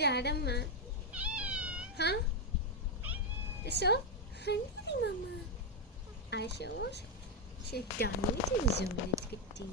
ജാടമ്മ so honey mama I show she done it is kitty